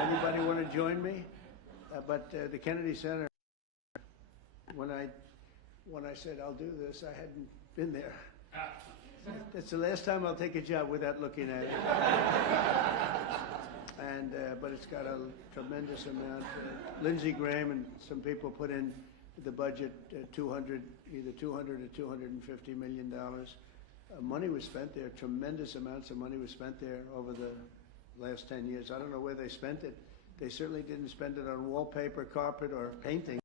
Anybody want to join me? But the Kennedy Center, when I said I'll do this, I hadn't been there. That's the last time I'll take a job without looking at it. And but it's got a tremendous amount. Lindsey Graham and some people put in the budget either 200 or $250 million. Money was spent there. Tremendous amounts of money was spent there over the last 10 years. I don't know where they spent it. They certainly didn't spend it on wallpaper, carpet, or painting.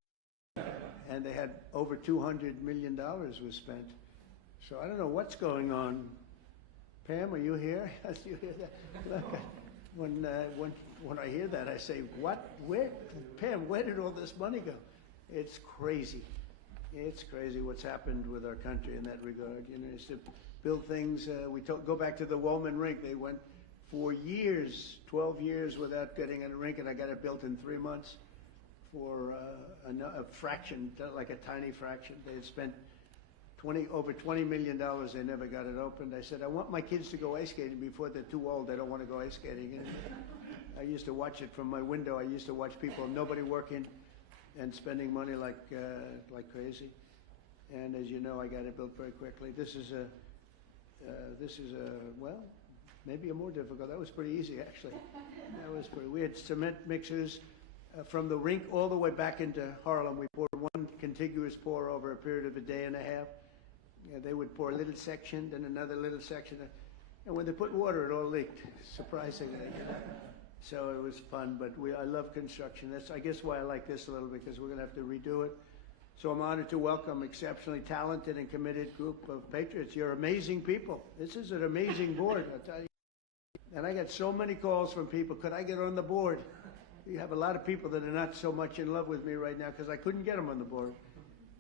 And they had over $200 million was spent. So I don't know what's going on. Pam, are you here? You hear that? Look, when I hear that, I say, what? Where? Pam, where did all this money go? It's crazy. It's crazy what's happened with our country in that regard. You know, it's to build things. Go back to the Wollman rink. They went for years, 12 years without getting a rink, and I got it built in 3 months for a fraction, like a tiny fraction. They had spent over $20 million. They never got it opened. I said, I want my kids to go ice skating before they're too old. They don't want to go ice skating. And I used to watch it from my window. I used to watch people, nobody working and spending money like crazy. And as you know, I got it built very quickly. This is well, maybe a more difficult. That was pretty easy, actually. We had cement mixers from the rink all the way back into Harlem. We poured one contiguous pour over a period of a day and a half. Yeah, they would pour a little section, then another little section. And when they put water, it all leaked, surprisingly. So it was fun, but I love construction. That's, I guess, why I like this a little, because we're going to have to redo it. So I'm honored to welcome exceptionally talented and committed group of patriots. You're amazing people. This is an amazing board, I'll tell you. And I got so many calls from people, could I get on the board? You have a lot of people that are not so much in love with me right now because I couldn't get them on the board.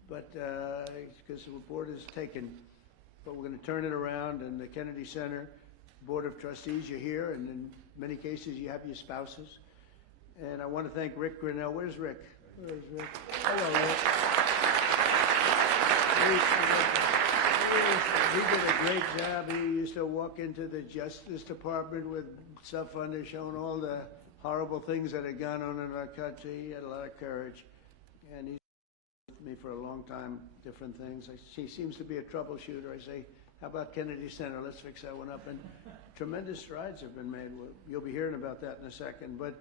But because the board is taken. But we're going to turn it around, and the Kennedy Center Board of Trustees, you're here, and in many cases you have your spouses. And I want to thank Rick Grinnell. Where's Rick? Where's Rick? Hello, Rick. He did a great job. He used to walk into the Justice Department with stuff on there showing all the horrible things that had gone on in our country. He had a lot of courage. And he's with me for a long time, different things. He seems to be a troubleshooter. I say, how about Kennedy Center? Let's fix that one up. And tremendous strides have been made. You'll be hearing about that in a second. But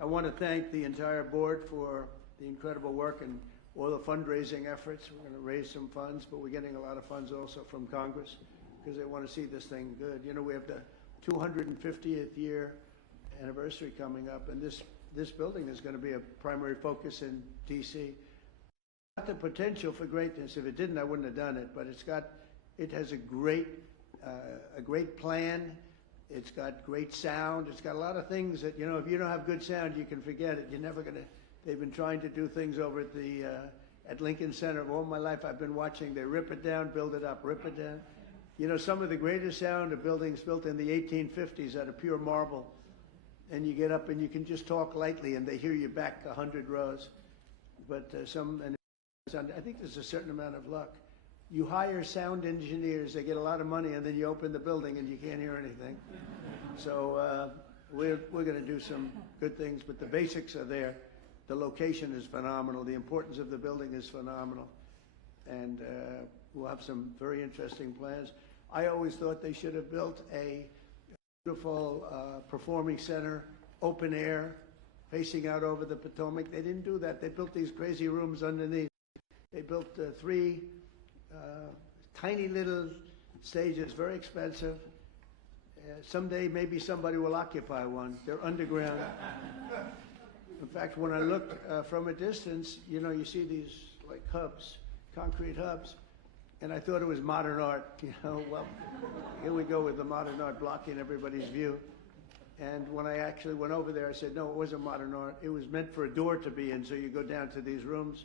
I want to thank the entire board for the incredible work and all the fundraising efforts. We're going to raise some funds, but we're getting a lot of funds also from Congress because they want to see this thing good. You know, we have the 250th year anniversary coming up, and this building is going to be a primary focus in D.C. Got the potential for greatness. If it didn't, I wouldn't have done it. But it has a great plan. It's got great sound. It's got a lot of things that, you know, if you don't have good sound, you can forget it. You're never going to. They've been trying to do things over at Lincoln Center. All my life I've been watching. They rip it down, build it up, rip it down. You know, some of the greatest sound of buildings built in the 1850s out of pure marble. And you get up and you can just talk lightly and they hear you back 100 rows. But I think there's a certain amount of luck. You hire sound engineers, they get a lot of money, and then you open the building and you can't hear anything. So we're going to do some good things, but the basics are there. The location is phenomenal. The importance of the building is phenomenal. And we'll have some very interesting plans. I always thought they should have built a beautiful performing center, open air, facing out over the Potomac. They didn't do that. They built these crazy rooms underneath. They built 3 tiny little stages, very expensive. Someday maybe somebody will occupy one. They're underground. In fact, when I look from a distance, you know, you see these like hubs, concrete hubs, and I thought it was modern art. You know, well, here we go with the modern art blocking everybody's view. And when I actually went over there, I said, no, it wasn't modern art. It was meant for a door to be in, so you go down to these rooms.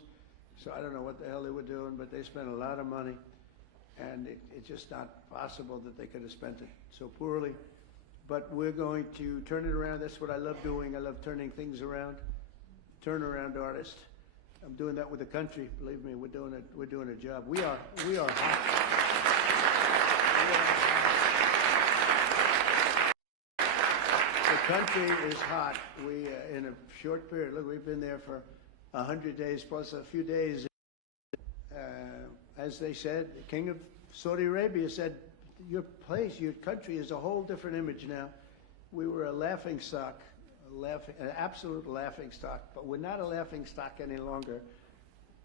So I don't know what the hell they were doing, but they spent a lot of money, and it's just not possible that they could have spent it so poorly. But we're going to turn it around. That's what I love doing. I love turning things around. Turnaround artist. I'm doing that with the country. Believe me, we're doing a job. We are hot. So country is hot. We, in a short period, look, we've been there for 100 days plus a few days. As they said, the King of Saudi Arabia said, your place, your country is a whole different image now. We were a laughing stock, an absolute laughing stock, but we're not a laughing stock any longer.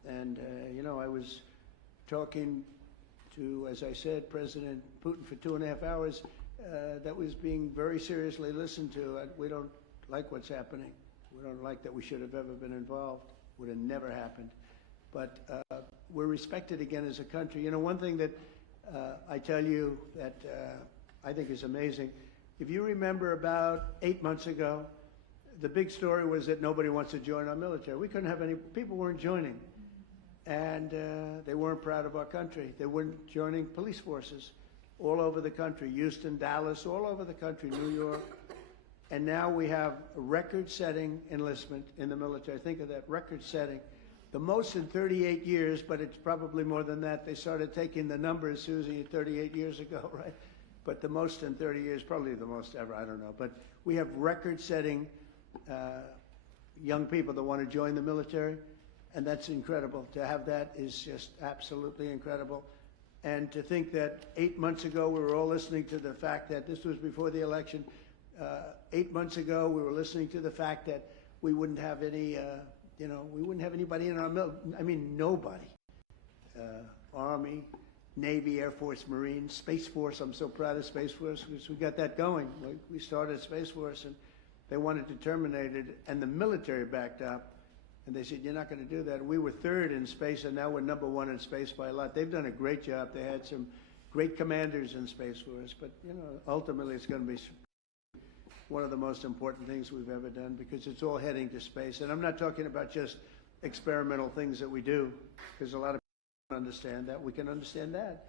And, you know, I was talking to, as I said, President Putin for 2.5 hours. That was being very seriously listened to. We don't like what's happening. We don't like that we should have ever been involved. Would have never happened. But we're respected again as a country. You know, one thing that I tell you that I think is amazing, if you remember about 8 months ago, the big story was that nobody wants to join our military. We couldn't have any, people weren't joining. And they weren't proud of our country. They weren't joining police forces all over the country, Houston, Dallas, all over the country, New York. And now we have a record-setting enlistment in the military. Think of that, record-setting. The most in 38 years, but it's probably more than that. They started taking the numbers, Susie, 38 years ago, right? But the most in 30 years, probably the most ever, I don't know. But we have record-setting young people that want to join the military, and that's incredible. To have that is just absolutely incredible. And to think that 8 months ago we were all listening to the fact that this was before the election. 8 months ago we were listening to the fact that we wouldn't have any, you know, we wouldn't have anybody in our military. I mean, nobody. Army, Navy, Air Force, Marines, Space Force. I'm so proud of Space Force because we got that going. We started Space Force and they wanted to terminate it, and the military backed up. And they said, you're not going to do that. We were third in space, and now we're #1 in space by a lot. They've done a great job. They had some great commanders in Space Force. But, you know, ultimately it's going to be one of the most important things we've ever done because it's all heading to space. And I'm not talking about just experimental things that we do, because a lot of people don't understand that. We can understand that.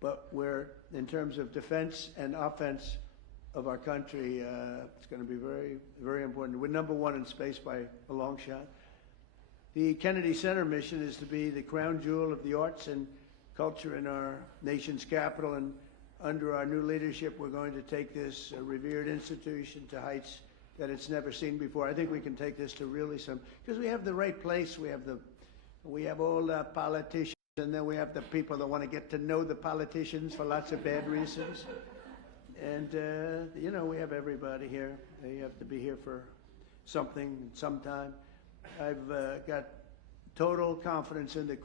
But we're, in terms of defense and offense of our country, it's going to be very, very important. We're #1 in space by a long shot. The Kennedy Center mission is to be the crown jewel of the arts and culture in our nation's capital, and under our new leadership, we're going to take this revered institution to heights that it's never seen before. I think we can take this to really some, because we have the right place. We have all the politicians, and then we have the people that want to get to know the politicians for lots of bad reasons. And, you know, we have everybody here. They have to be here for something, sometime. I've got total confidence in the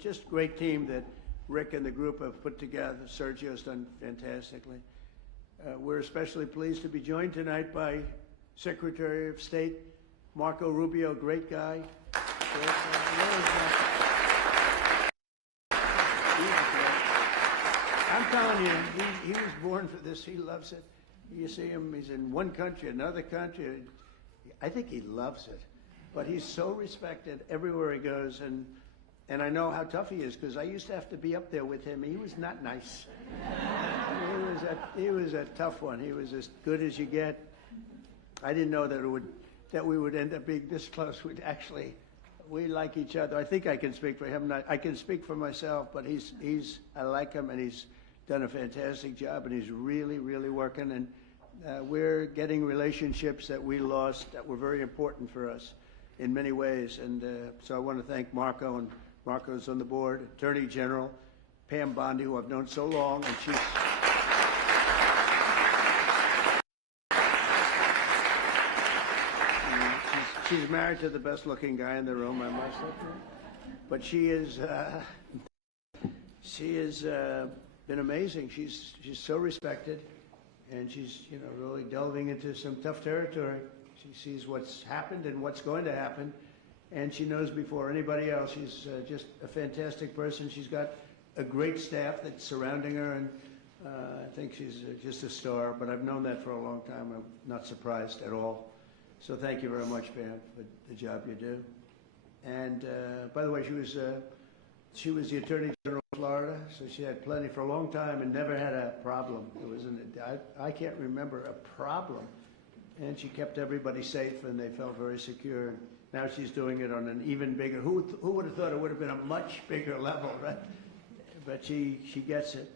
just great team that Rick and the group have put together. Sergio's done fantastically. We're especially pleased to be joined tonight by Secretary of State Marco Rubio, great guy. I'm telling you, he was born for this. He loves it. You see him, he's in one country, another country. I think he loves it. But he's so respected everywhere he goes, and I know how tough he is because I used to have to be up there with him. He was not nice. He was a tough one. He was as good as you get. I didn't know that we would end up being this close. We like each other. I think I can speak for him. I can speak for myself, but I like him, and he's done a fantastic job, and he's really, really working. And we're getting relationships that we lost that were very important for us in many ways. And so I want to thank Marco, and Marco's on the board, Attorney General Pam Bondi, who I've known so long, and she's married to the best looking guy in the room, I must admit. But she has been amazing. She's so respected, and she's, you know, really delving into some tough territory. She sees what's happened and what's going to happen, and she knows before anybody else. She's just a fantastic person. She's got a great staff that's surrounding her, and I think she's just a star, but I've known that for a long time. I'm not surprised at all. So thank you very much, Pam, for the job you do. And by the way, she was the Attorney General of Florida, so she had plenty for a long time and never had a problem. I can't remember a problem. And she kept everybody safe, and they felt very secure. Now she's doing it on an even bigger, who would have thought it would have been a much bigger level, right? But she gets it.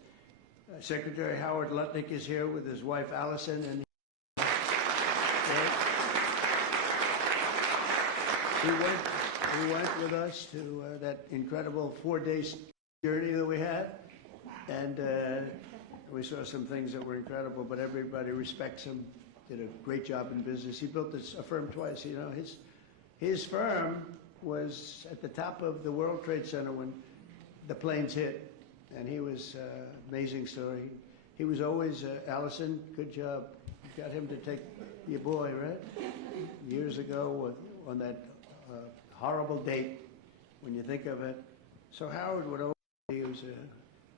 Secretary Howard Lutnick is here with his wife, Allison, and He went with us to that incredible 4-day journey that we had, and we saw some things that were incredible, but everybody respects him. Did a great job in business. He built a firm twice. You know, his firm was at the top of the World Trade Center when the planes hit, and he was amazing story. He was always Allison. Good job. You got him to take your boy, right? Years ago on that horrible date, when you think of it. So Howard would always, he was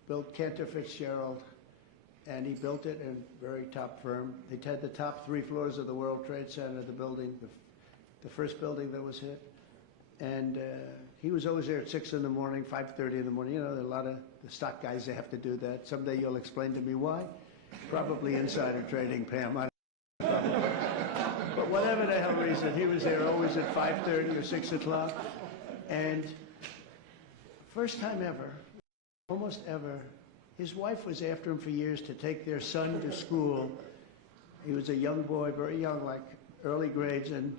built Cantor Fitzgerald, and he built it in a very top firm. They had the top 3 floors of the World Trade Center, the building, the first building that was hit. And he was always there at 6 in the morning, 5:30 in the morning. You know, there are a lot of the stock guys that have to do that. Someday you'll explain to me why. Probably insider trading, Pam. I don't know. But whatever the hell reason, he was there always at 5:30 or 6 o'clock. And first time ever, almost ever, his wife was after him for years to take their son to school. He was a young boy, very young, like early grades, and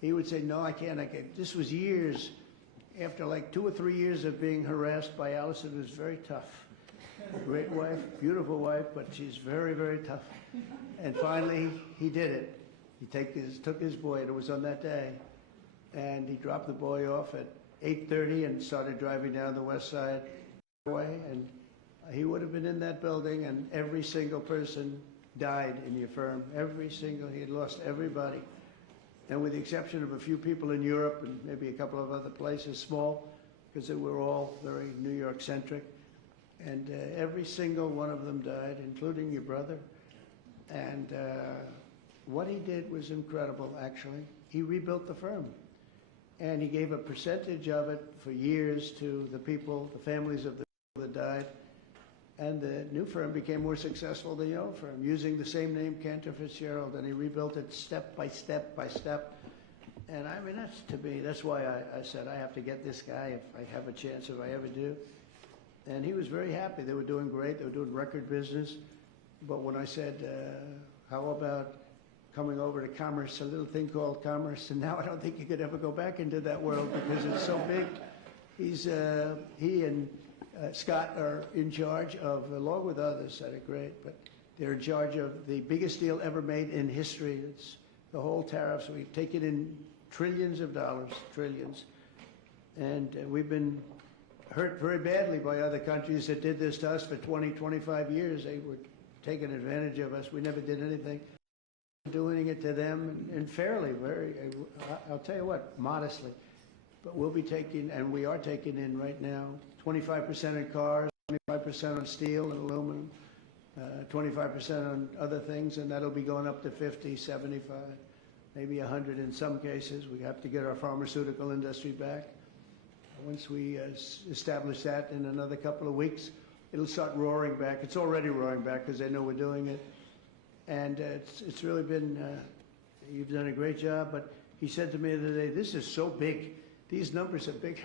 he would say, no, I can't. This was years after like 2 or 3 years of being harassed by Allison. It was very tough. Great wife, beautiful wife, but she's very, very tough. And finally, he did it. He took his boy, and it was on that day, and he dropped the boy off at 8:30 and started driving down the West Side Highway, and he would have been in that building, and every single person died in your firm. He had lost everybody. And with the exception of a few people in Europe and maybe a couple of other places, small, because they were all very New York-centric. And every single one of them died, including your brother. And what he did was incredible, actually. He rebuilt the firm. And he gave a percentage of it for years to the people, the families of the people that died. And the new firm became more successful than the old firm, using the same name, Cantor Fitzgerald, and he rebuilt it step by step by step. And I mean, that's why I said I have to get this guy if I have a chance, if I ever do. And he was very happy. They were doing great. They were doing record business. But when I said, how about coming over to commerce, a little thing called commerce, and now I don't think you could ever go back into that world because it's so big. He and Scott are in charge of, along with others that are great, but they're in charge of the biggest deal ever made in history. It's the whole tariffs. We've taken in trillions of dollars, trillions. And we've been hurt very badly by other countries that did this to us for 20, 25 years. They were taking advantage of us. We never did anything. Doing it to them, and fairly, I'll tell you what, modestly. But we'll be taking, and we are taking in right now, 25% in cars, 25% on steel and aluminum, 25% on other things, and that'll be going up to 50, 75, maybe 100 in some cases. We have to get our pharmaceutical industry back. Once we establish that in another couple of weeks, it'll start roaring back. It's already roaring back because they know we're doing it. And it's really been, you've done a great job, but he said to me the other day, this is so big. These numbers are big.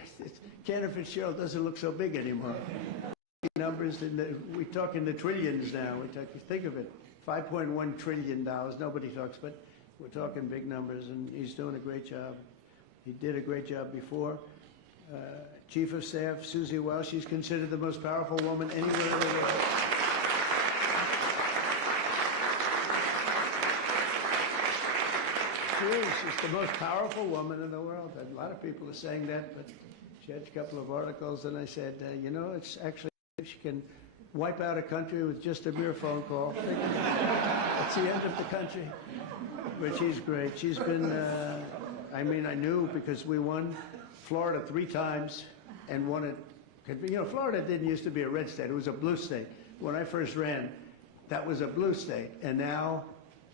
Cantor Fitzgerald doesn't look so big anymore. Numbers, we talk in the trillions now. Think of it, $5.1 trillion. Nobody talks, but we're talking big numbers, and he's doing a great job. He did a great job before. Chief of Staff, Susie Welsh, she's considered the most powerful woman anywhere in the world. She's the most powerful woman in the world. And a lot of people are saying that, but she had a couple of articles, and I said, you know, it's actually, she can wipe out a country with just a mere phone call. It's the end of the country. But she's great. She's been, I mean, I knew because we won Florida 3 times and won it. You know, Florida didn't used to be a red state. It was a blue state. When I first ran, that was a blue state. And now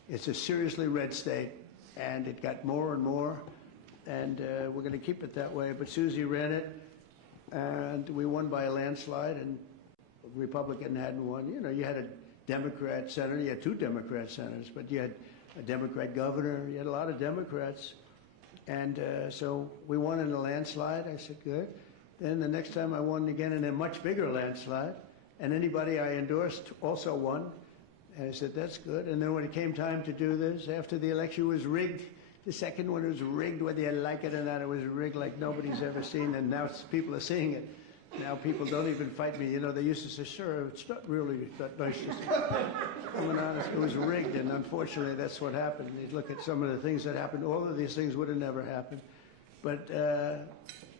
it's a seriously red state. And it got more and more, and we're going to keep it that way. But Susie ran it, and we won by a landslide, and the Republican hadn't won. You know, you had a Democrat senator, you had 2 Democrat senators, but you had a Democrat governor, you had a lot of Democrats. And so we won in a landslide. I said, good. Then the next time I won again in a much bigger landslide, and anybody I endorsed also won. And I said, that's good. And then when it came time to do this, after the election was rigged, The second one was rigged, whether you like it or not. It was rigged like nobody's ever seen, and now people are seeing it. Now people don't even fight me. You know, they used to say, sir, it's not really that nice. I'm honest, it was rigged, and unfortunately that's what happened. You look at some of the things that happened, all of these things would have never happened. But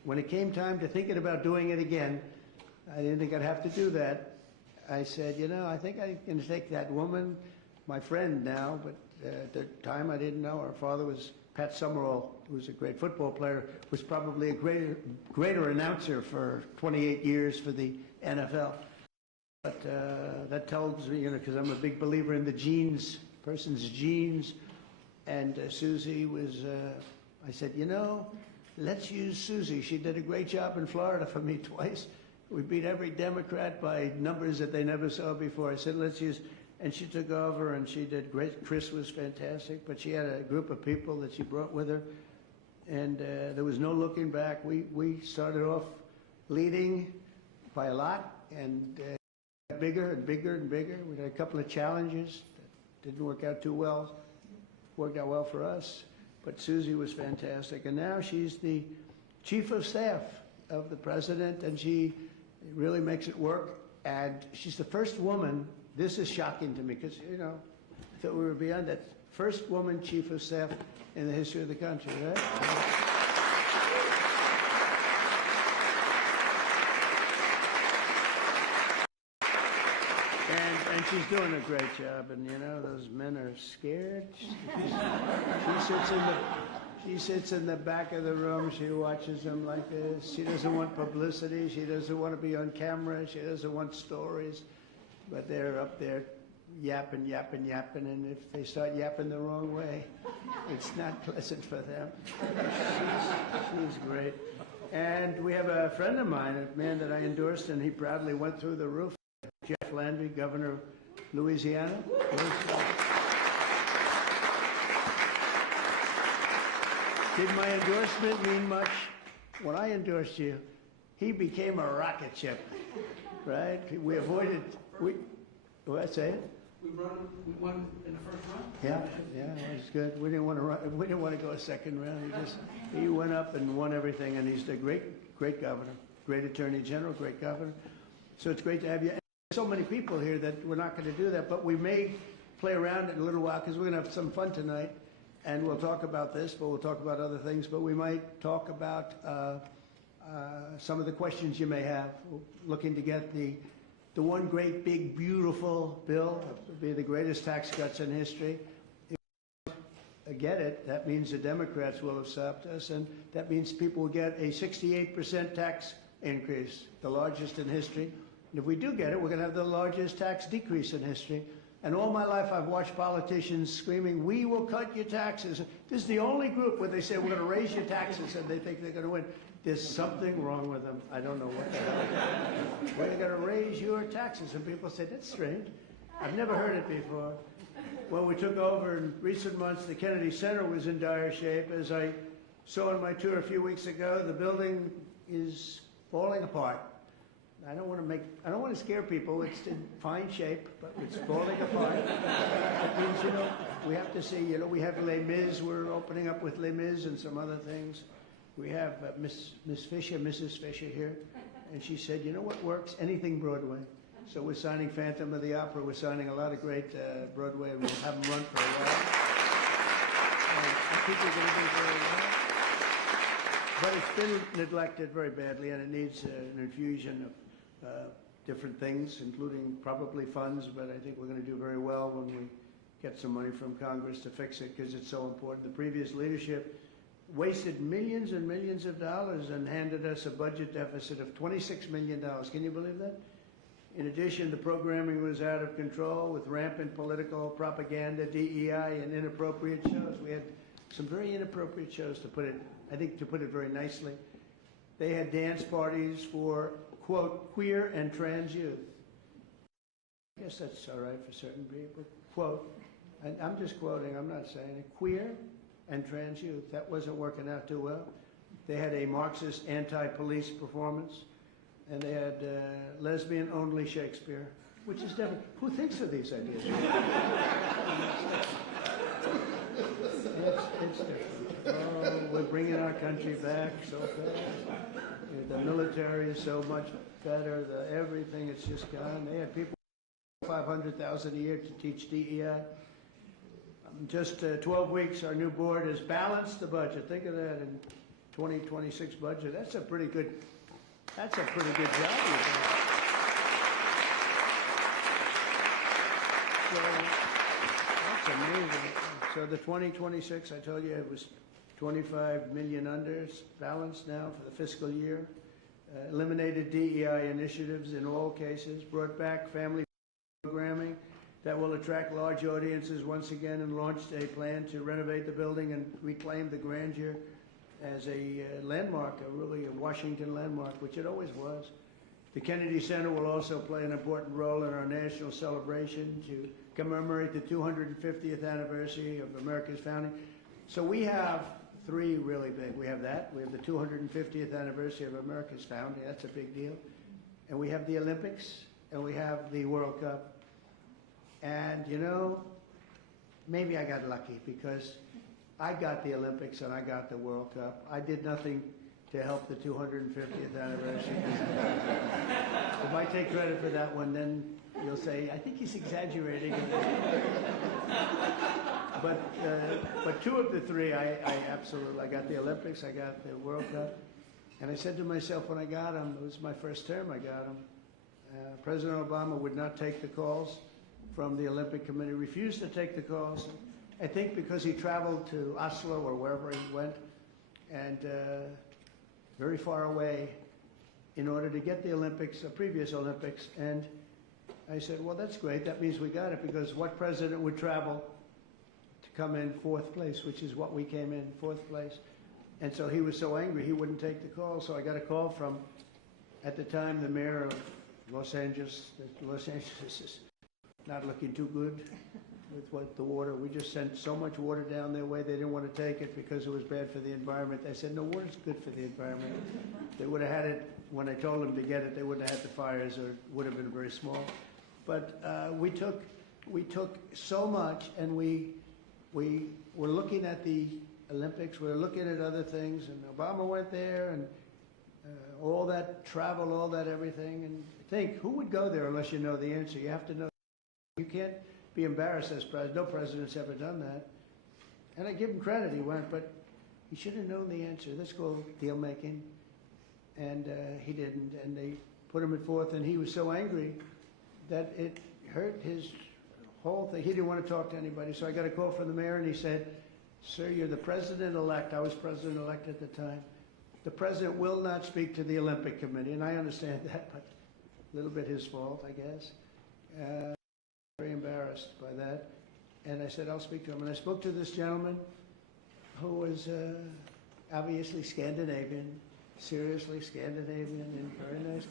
when it came time to thinking about doing it again, I didn't think I'd have to do that. I said, you know, I think I can take that woman, my friend now, but at the time I didn't know. Her father was Pat Summerall, who was a great football player, was probably a greater announcer for 28 years for the NFL. But that tells me, you know, because I'm a big believer in the genes, person's genes. And Susie was, I said, you know, let's use Susie. She did a great job in Florida for me twice. We beat every Democrat by numbers that they never saw before. I said, let's use, and she took over and she did great. Chris was fantastic, but she had a group of people that she brought with her. And there was no looking back. We started off leading by a lot and got bigger and bigger and bigger. We had a couple of challenges that didn't work out too well. Worked out well for us, but Susie was fantastic. And now she's the chief of staff of the president, and she really makes it work. And she's the first woman, this is shocking to me, because, you know, I thought we were beyond that. First woman chief of staff in the history of the country, right? And she's doing a great job, and you know, those men are scared. She sits in the back of the room, she watches them like this. She doesn't want publicity, she doesn't want to be on camera, she doesn't want stories. But they're up there yapping, yapping, yapping, and if they start yapping the wrong way, it's not pleasant for them. She's great. And we have a friend of mine, a man that I endorsed, and he proudly went through the roof. Jeff Landry, governor of Louisiana. Did my endorsement mean much? When I endorsed you, he became a rocket ship, right? We avoided, what I say? We won in the first round. Yeah, it was good. We didn't want to run, we didn't want to go a second round. He went up and won everything, and he's a great governor, great attorney general, great governor. So it's great to have you. And so many people here that we're not going to do that, but we may play around in a little while because we're going to have some fun tonight, and we'll talk about this, but we'll talk about other things. But we might talk about some of the questions you may have. We're looking to get the one great, big, beautiful bill. It will be the greatest tax cuts in history. If we get it, that means the Democrats will have stopped us, and that means people will get a 68% tax increase, the largest in history. And if we do get it, we're going to have the largest tax decrease in history. And all my life I've watched politicians screaming, we will cut your taxes. This is the only group where they say we're going to raise your taxes and they think they're going to win. There's something wrong with them. I don't know what the hell. We're going to raise your taxes. And people say, that's strange. I've never heard it before. When we took over in recent months, the Kennedy Center was in dire shape. As I saw on my tour a few weeks ago, the building is falling apart. I don't want to scare people. It's in fine shape, but it's falling apart. That means, you know, we have to see, you know, we have Les Mis. We're opening up with Les Mis and some other things. We have Mrs. Fisher here, and she said, you know what works? Anything Broadway. So we're signing Phantom of the Opera. We're signing a lot of great Broadway, and we'll have them run for a while. I think we're going to do very well. But it's been neglected very badly, and it needs an infusion of different things, including probably funds, but I think we're going to do very well when we get some money from Congress to fix it because it's so important. The previous leadership wasted millions and millions of dollars and handed us a budget deficit of $26 million. Can you believe that? In addition, the programming was out of control with rampant political propaganda, DEI, and inappropriate shows. We had some very inappropriate shows, to put it very nicely. They had dance parties for, quote, queer and trans youth. I guess that's all right for certain people. Quote, and I'm just quoting, I'm not saying it, queer and trans youth. That wasn't working out too well. They had a Marxist anti-police performance, and they had lesbian-only Shakespeare, which is different. Who thinks of these ideas? It's different. Oh, we're bringing our country back so fast. The military is so much better. Everything, it's just gone. They had people 500,000 a year to teach DEI. Just 12 weeks, our new board has balanced the budget. Think of that in 2026 budget. That's a pretty good job. So that's amazing. So the 2026, I told you it was 25 million unders, balanced now for the fiscal year. Eliminated DEI initiatives in all cases, brought back family programming that will attract large audiences once again, and launched a plan to renovate the building and reclaim the grandeur as a landmark, really a Washington landmark, which it always was. The Kennedy Center will also play an important role in our national celebration to commemorate the 250th anniversary of America's founding. So we have three really big. We have that. We have the 250th anniversary of America's founding. That's a big deal. And we have the Olympics, and we have the World Cup. And, you know, maybe I got lucky because I got the Olympics and I got the World Cup. I did nothing to help the 250th anniversary. If I take credit for that one, then you'll say, I think he's exaggerating. But two of the three, I absolutely, I got the Olympics, I got the World Cup. And I said to myself when I got them, it was my first term I got them, President Obama would not take the calls from the Olympic Committee, refused to take the calls. I think because he traveled to Oslo or wherever he went, and very far away in order to get the Olympics, the previous Olympics. And I said, well, that's great. That means we got it, because what president would travel to come in fourth place, which is what we came in, fourth place. And so he was so angry he wouldn't take the call. So I got a call from, at the time, the mayor of Los Angeles. Los Angeles is not looking too good with the water. We just sent so much water down their way, they didn't want to take it because it was bad for the environment. They said, no, water's good for the environment. They would have had it, when I told them to get it, they wouldn't have had the fires, or it would have been very small. But we took so much, and we were looking at the Olympics, we were looking at other things, and Obama went there, and all that travel, all that everything. And think, who would go there unless you know the answer? You have to know. You can't be embarrassed as president. No president's ever done that. And I give him credit, he went, but he should have known the answer. Let's go deal making. And he didn't. And they put him at fourth, and he was so angry that it hurt his whole thing. He didn't want to talk to anybody. So I got a call from the mayor, and he said, sir, you're the president-elect. I was president-elect at the time. The president will not speak to the Olympic Committee. And I understand that, but a little bit his fault, I guess. Very embarrassed by that. And I said, I'll speak to him. And I spoke to this gentleman who was obviously Scandinavian, seriously Scandinavian, and very nice.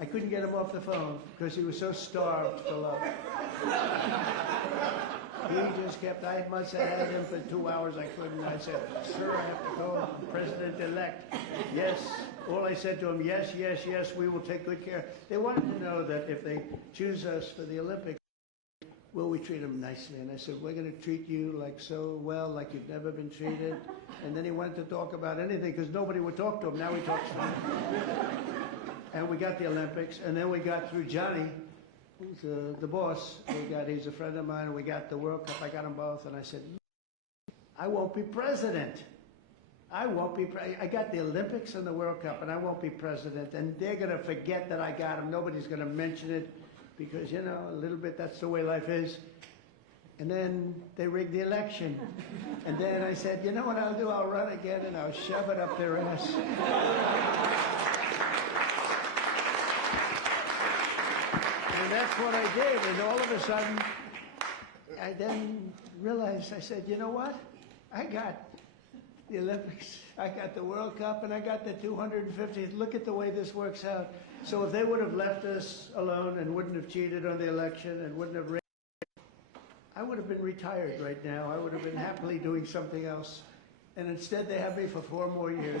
I couldn't get him off the phone because he was so starved for love. He just kept, I must have had him for 2 hours. I couldn't. I said, sir, I have to go. President-elect. Yes. All I said to him, yes, yes, yes, we will take good care. They wanted to know that if they choose us for the Olympics, will we treat them nicely? And I said, we're going to treat you like so well, like you've never been treated. And then he wanted to talk about anything because nobody would talk to him. Now he talks to him. And we got the Olympics, and then we got through Johnny, who's the boss. He's a friend of mine, and we got the World Cup. I got them both, and I said, I won't be president. I won't be. I got the Olympics and the World Cup, and I won't be president. And they're going to forget that I got them. Nobody's going to mention it. Because, you know, a little bit, that's the way life is. And then they rigged the election. And then I said, you know what I'll do? I'll run again, and I'll shove it up their ass. And that's what I did. And all of a sudden, I then realized, I said, you know what? I got the Olympics, I got the World Cup, and I got the 250th. Look at the way this works out. So if they would have left us alone and wouldn't have cheated on the election and wouldn't have rigged, I would have been retired right now. I would have been happily doing something else. And instead they have me for 4 more years.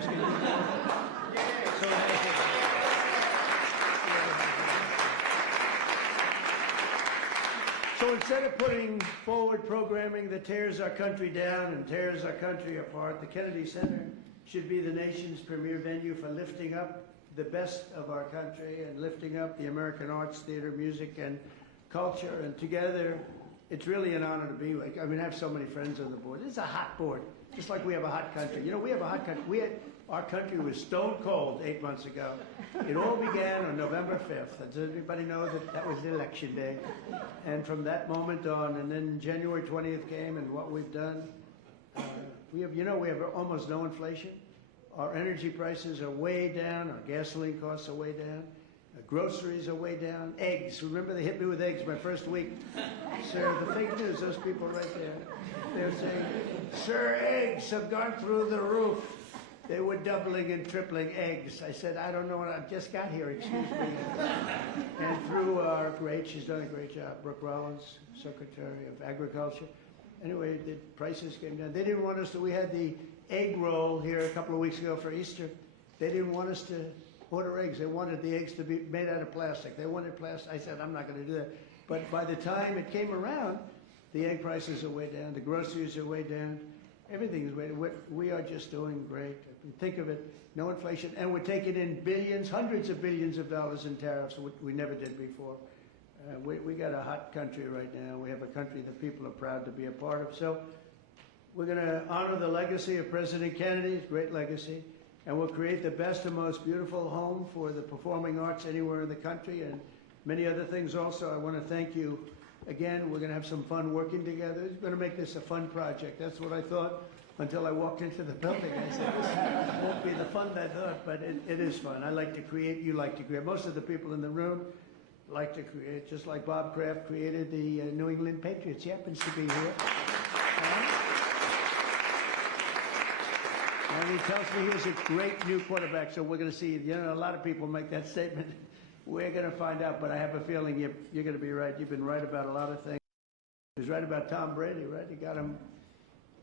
So So instead of putting forward programming that tears our country down and tears our country apart, the Kennedy Center should be the nation's premier venue for lifting up the best of our country and lifting up the American arts, theater, music, and culture. And together, it's really an honor to be like. I mean, I have so many friends on the board. It's a hot board, just like we have a hot country. You know, we have a hot country. Our country was stone cold 8 months ago. It all began on November 5th. Does everybody know that that was the election day? And from that moment on, and then January 20th came, and what we've done, we have almost no inflation. Our energy prices are way down. Our gasoline costs are way down. Groceries are way down. Eggs. Remember they hit me with eggs my first week. Sir, the fake news, those people right there. They're saying, sir, eggs have gone through the roof. They were doubling and tripling eggs. I said, I don't know what I just got here, excuse me. And through our she's done a great job, Brooke Rollins, Secretary of Agriculture. Anyway, the prices came down. They didn't want us to, we had the egg roll here a couple of weeks ago for Easter. They didn't want us to order eggs. They wanted the eggs to be made out of plastic. They wanted plastic. I said, I'm not going to do that. But by the time it came around, the egg prices are way down. The groceries are way down. Everything is way down. We are just doing great. Think of it, no inflation. And we're taking in billions, hundreds of billions of dollars in tariffs, which we never did before. We got a hot country right now. We have a country that people are proud to be a part of. So we're going to honor the legacy of President Kennedy's great legacy. And we'll create the best and most beautiful home for the performing arts anywhere in the country and many other things also. I want to thank you again. We're going to have some fun working together. We're going to make this a fun project. That's what I thought until I walked into the building. I said, this won't be the fun I thought, but it is fun. I like to create. You like to create. Most of the people in the room like to create, just like Bob Kraft created the New England Patriots. He happens to be here. And he tells me he's a great new quarterback, so we're going to see. You know, a lot of people make that statement. We're going to find out, but I have a feeling you're going to be right. You've been right about a lot of things. He was right about Tom Brady, right? You got him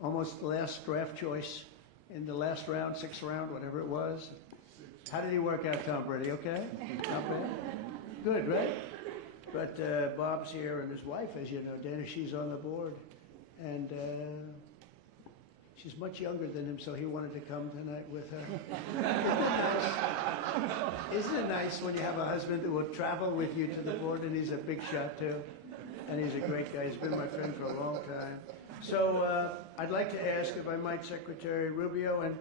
almost the last draft choice in the last round, sixth round, whatever it was. How did he work out, Tom Brady? Okay? Not bad? Good, right? But Bob's here, and his wife, as you know, Dana, she's on the board. And she's much younger than him, so he wanted to come tonight with her. Isn't it nice when you have a husband who will travel with you to the board, and he's a big shot, too. And he's a great guy. He's been my friend for a long time. So I'd like to ask, if I might, Secretary Rubio, and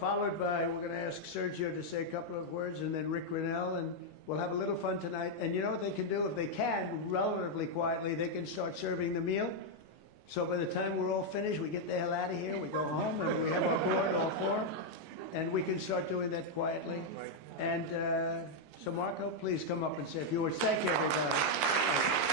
followed by, we're going to ask Sergio to say a couple of words, and then Rick Grinnell, and we'll have a little fun tonight. And you know what they can do? If they can, relatively quietly, they can start serving the meal. So by the time we're all finished, we get the hell out of here, we go home, and we have our board, all four, and we can start doing that quietly. And so Marco, please come up and say a few words. Thank you, everybody.